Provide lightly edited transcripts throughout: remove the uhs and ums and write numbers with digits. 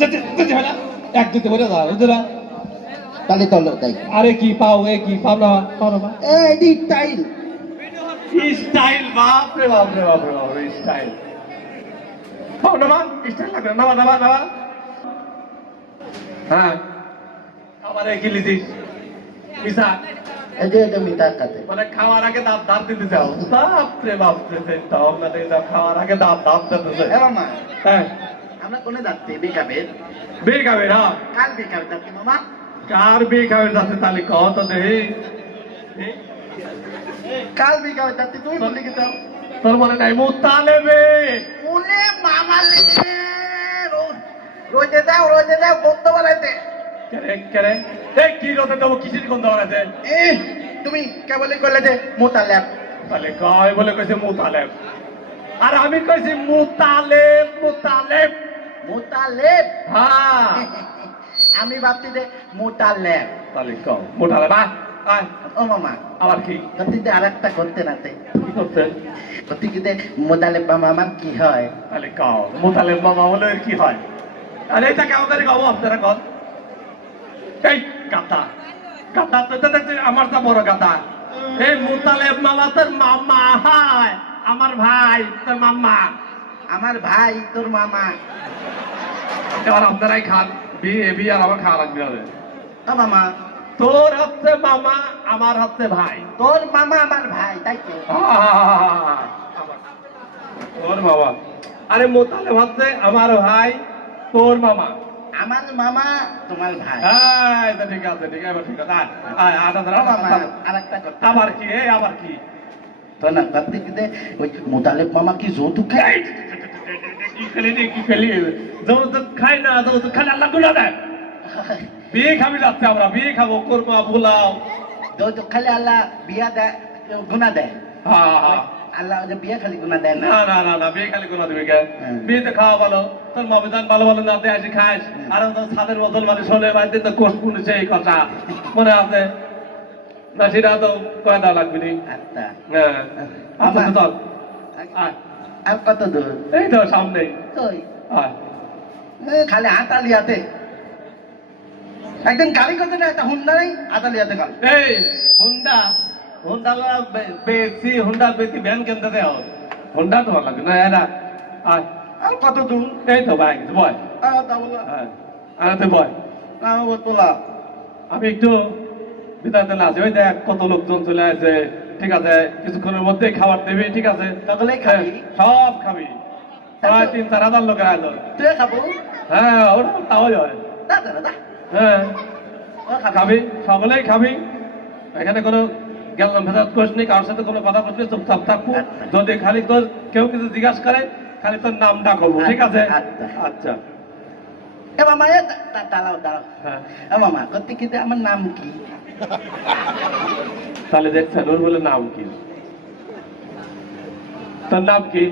যেতে হয় না এক দিতে বলে দাও বুঝলা তাহলে চলো তাই আরে কি পাও এ কি পাও না এই টাইল স্টাইল বাপ রে বাপ রে বাপ রে বাপ স্টাইল পাও না স্টাইল লাগবে নামা নামা নামা হ্যাঁ আবার কি লিজিস পিসা এই যে এটা মিটার কাছে মানে খাওয়ার আগে দাঁত দাঁত দিতে যাও বাপরে বাপরে চিন্তা ভাবনা দিয়ে যাও খাওয়ার আগে দাঁত দাঁত দিতে হ্যাঁ মামা হ্যাঁ আমরা কোনে যাচ্ছি বেকাবের বিয়ে খাবে না কাল বেকার যাচ্ছি মামা কার বিয়ে খাবে যাচ্ছে তাহলে কহ তো দেখি কাল বেকার যাচ্ছি তুমি বললি কি যাও তোর মনে নাই মুতালেবে ওরে মামা লেগে রোজে দাও বন্ধ বানাইতে কেরে কেরে এই কি রতে দেবো কিসের গন্ধ আছে তুমি কেবলই করলে যে মোতা ল্যাব তাহলে কয় বলে কইছে মুতালেব আর আমি কইছি মুতালেব মুতালেব মোতা লেব হ্যাঁ আমি ভাবছি যে মোতা ল্যাব তাহলে কও মুতালেব আয় ও মামা আবার কি করতে আর একটা করতে নাতে কি করতে করতে কি মোতা লেব মামা কি হয় তাহলে কও মুতালেব মামা বলে এর কি হয় আরে এটা কেমন করে কব আপনারা কন এই গাতা গাতা তো আমার তো বড় গাতা এই মুতালেব মামা তোর মামা হয় আমার ভাই তোর মামা আমার ভাই তোর মামা এবার আপনারাই খান বিয়ে আর আমার খাওয়া লাগবে হবে ও মামা তোর হচ্ছে মামা আমার হচ্ছে ভাই তোর মামা আমার ভাই তাই তো তোর মামা আরে মোতালেব হচ্ছে আমার ভাই তোর মামা আমার মামা তোমার ভাই হ্যাঁ এটা ঠিক আছে ঠিক আছে ঠিক আছে আর একটা কথা আবার কি আবার কি তো না করতে কি ওই মোতালেব মামা কি যৌতুক খায় কি খেলি যৌতুক খাই না যৌতুক খালি আল্লাহ গুলা দেয় বিয়ে খাবি যাচ্ছে আমরা বিয়ে খাবো কোরমা পোলাও যৌতুক খালি আল্লাহ বিয়া দেয় গুণা দেয় হ্যাঁ আল্লাহ যে বিয়া খালি গুণা দেয় না না না না না বিয়ে খালি কোনো দিবি কেন বিয়েতে খাওয়া ভালো তোর মবিদান ভালো ভালো না দিয়ে আসি খাইস আর তো ছাদের বদল মানে শোনে বাড়িতে তো কোষ পুনেছে এই কথা মনে আছে না সেটা তো কয় দেওয়া লাগবে নি আচ্ছা হ্যাঁ আচ্ছা তো চল আর কত দূর এই তো সামনেই ওই আয় খালি হাতালিয়াতে একদিন গাড়ি করতে না একটা হুন্ডা নেই হাতালিয়াতে গাল এই হুন্ডা হুন্ডা বেশি হুন্ডা বেশি ভ্যান কেন দেও হুন্ডা তো ভালো লাগে না এরা আয় আর কত দূর এই তো ভাই বয় হ্যাঁ আর তুই বয় তোলা আমি একটু বিদায়তে আছি ওই দেখ কত লোকজন চলে আসে ঠিক আছে কিছুক্ষণের মধ্যেই খাবার দেবি ঠিক আছে সকলেই খাবি সব খাবি প্রায় 3-4 হাজার লোকের আয়োজন তুই খাবো হ্যাঁ ওটা তাওই হয় হ্যাঁ খাবি সকলেই খাবি এখানে কোনো গেলাম ভেজাত করিস নি কারোর সাথে কোনো কথা বলছিস চুপচাপ থাকবো যদি খালি তোর কেউ কিছু জিজ্ঞাসা করে খালি তোর নামটা করবো ঠিক আছে আচ্ছা এ মামা দাঁড়াও হ্যাঁ এ মামা করতে কি আমার নাম কি তাহলে দেখছেন ওর বলে নাম কি তোর নাম কি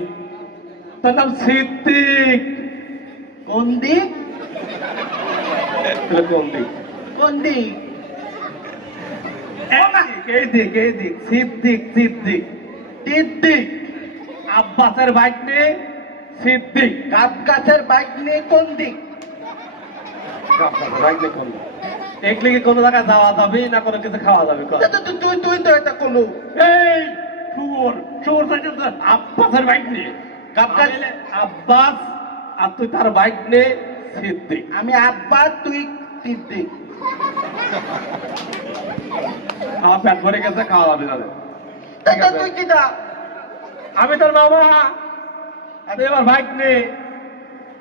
তোর নাম সিদ্দিক কোন দিক কোন দিক কোন দিক এই দিক সিদ্দিক সিদ্দিক সিদ্দিক আব্বাসের বাইক নিয়ে সিদ্দিক কাপ গাছের বাইক নিয়ে কোন দিক বাইক নিয়ে কোন একলে কি কোনো জায়গায় যাওয়া যাবে না কোনো কিছু খাওয়া যাবে তুই তো এটা করলু এই শুয়োর থাকে আব্বাসের বাইক নিয়ে কাপ গাছ আব্বাস আর তুই তার বাইক নিয়ে সিদ্দিক আমি আব্বাস তুই সিদ্দিক আমার পেট ভরে গেছে খাওয়া যাবে না তুই কি দা আমি তোর বাবা তুই আমার বাইক নে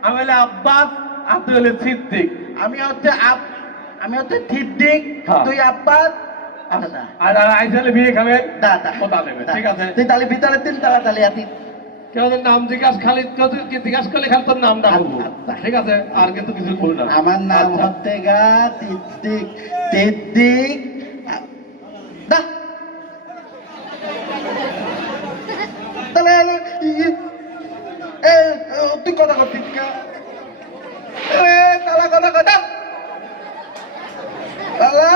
আমি হলে আব্বাস আর তুই হলে সিদ্দিক আমি হচ্ছে সিদ্দিক তুই আব্বাস আর আইসালে বিয়ে খাবে দাদা কথা নেবে ঠিক আছে তুই তাহলে ভিতরে 3 তালা তাহলে আতি কেউ তোর নাম জিজ্ঞাসা খালি জিজ্ঞাসা করলে খালি তোর নামটা বলবো ঠিক আছে আর কিন্তু কিছু বলবো না আমার নাম হচ্ছে গা সিদ্দিক সিদ্দিক দা তাহলে তুই কথা করছিস তালা কথা কথা তালা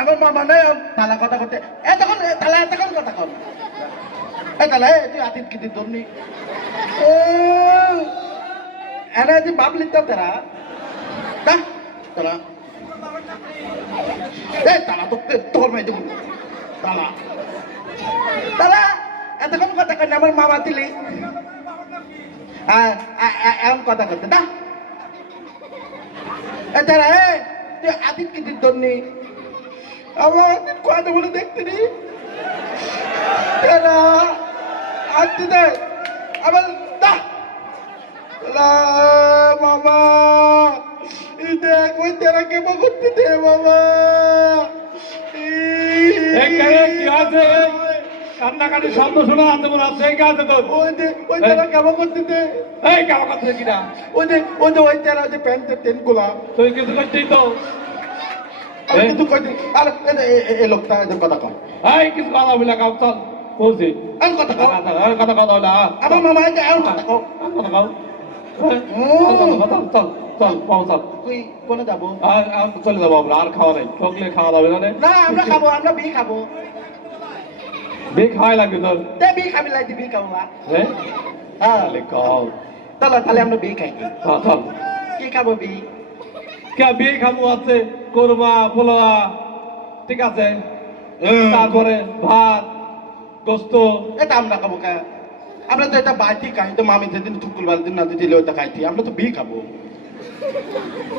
আমার মামা নেই তালা কথা করতে এতক্ষণ তালা এতক্ষণ কথা কর তাহলে তুই আতিত কিতি ধরনি এনে যে বাপ লিখতে তারা তা তারা তারা তো তোর মেয়ে দেবো তারা তারা এতক্ষণ কথা কেন আমার মামা দিলি এমন কথা করতে না তারা তুই আদিত কি দিত নি আমার কথা বলে দেখতে নি তারা আদিত দে আবার দা মামা দেখ ওই তারা কেমন করতে দে মামা কি আছে কান্নাকাটি শব্দ শোনা আছে মনে হচ্ছে কে আছে তোর ওই তারা কেমন করতে দে এই কেমন করছে কিনা ওই তারা যে প্যান্টের টেন গুলা তুই কিছু করছিস তো আমি কিন্তু কই আর এই লোকটা এদের কথা কম এই কিছু কথা বলে কাউ চল বলছি আমি কথা কম কথা কথা বলে আমার মামা যে এমন কথা কম কথা কও চল চল চল চল তুই কোনে যাবো আর চলে যাবো আমরা আর খাওয়া নাই চকলে খাওয়া যাবে না না আমরা খাবো আমরা বি খাবো বিয়ে খাওয়াই লাগবে তোর তে বি খাবি লাই বি খাবো না হ্যাঁ তাহলে কও তাহলে আমরা বি খাই চল কি খাবো বি কে বিয়ে খাবো আছে কোরমা পোলোয়া ঠিক আছে তারপরে ভাত গোস্ত এটা আমরা খাবো কে আমরা তো এটা বাড়তি খাই তো মামি যেদিন শুক্রবার দিন না দিলে ওইটা খাইছি আমরা তো বি খাবো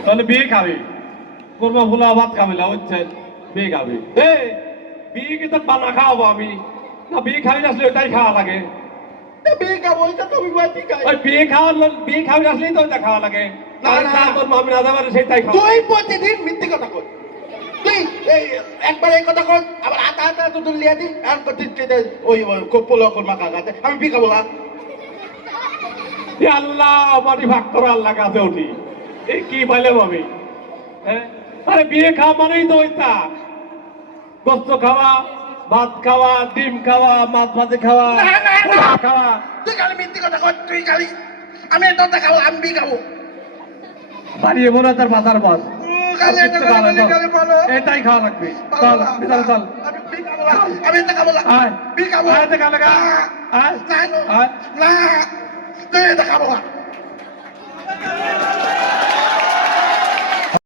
তাহলে বিয়ে খাবি কোরমা পোলোয়া ভাত খাবি না হচ্ছে বিয়ে খাবি বিয়ে কি তো পানা খাওয়াবো আমি না বিয়ে খাবি আসলে ওইটাই খাওয়া লাগে বি খাবো ওইটা তো আমি বাড়তি খাই ওই বিয়ে খাবি আসলেই তো ওইটা খাওয়া লাগে না তোর মামি না যাবে সেটাই খাওয়া তুই প্রতিদিন মিথ্যে কথা কর তুই একবার এই কথা কর আবার আতা তো তুই লিয়া দি আর করতে ওই পোলো কোরমা কাকাতে আমি বি খাবো না আল্লাহ বাড়ি ভাগ করো আল্লাহ কাছে উঠি এই কি বলে আমি হ্যাঁ আরে বিয়ে খাওয়া মানেই তো ওইটা গোস্ত খাওয়া ভাত খাওয়া ডিম খাওয়া মাছ ভাজি খাওয়া খাওয়া তুই খালি মিথ্যে কথা কর তুই খালি আমি এটা খাবো আমি বি খাবো বাড়িয়ে মনে তার বাজার বস এটাই খাওয়া লাগবে চল বিশাল চল আমি এটা খাবো না বি খাবো আয় দেখা লাগা আয় না তুই এটা খাবো না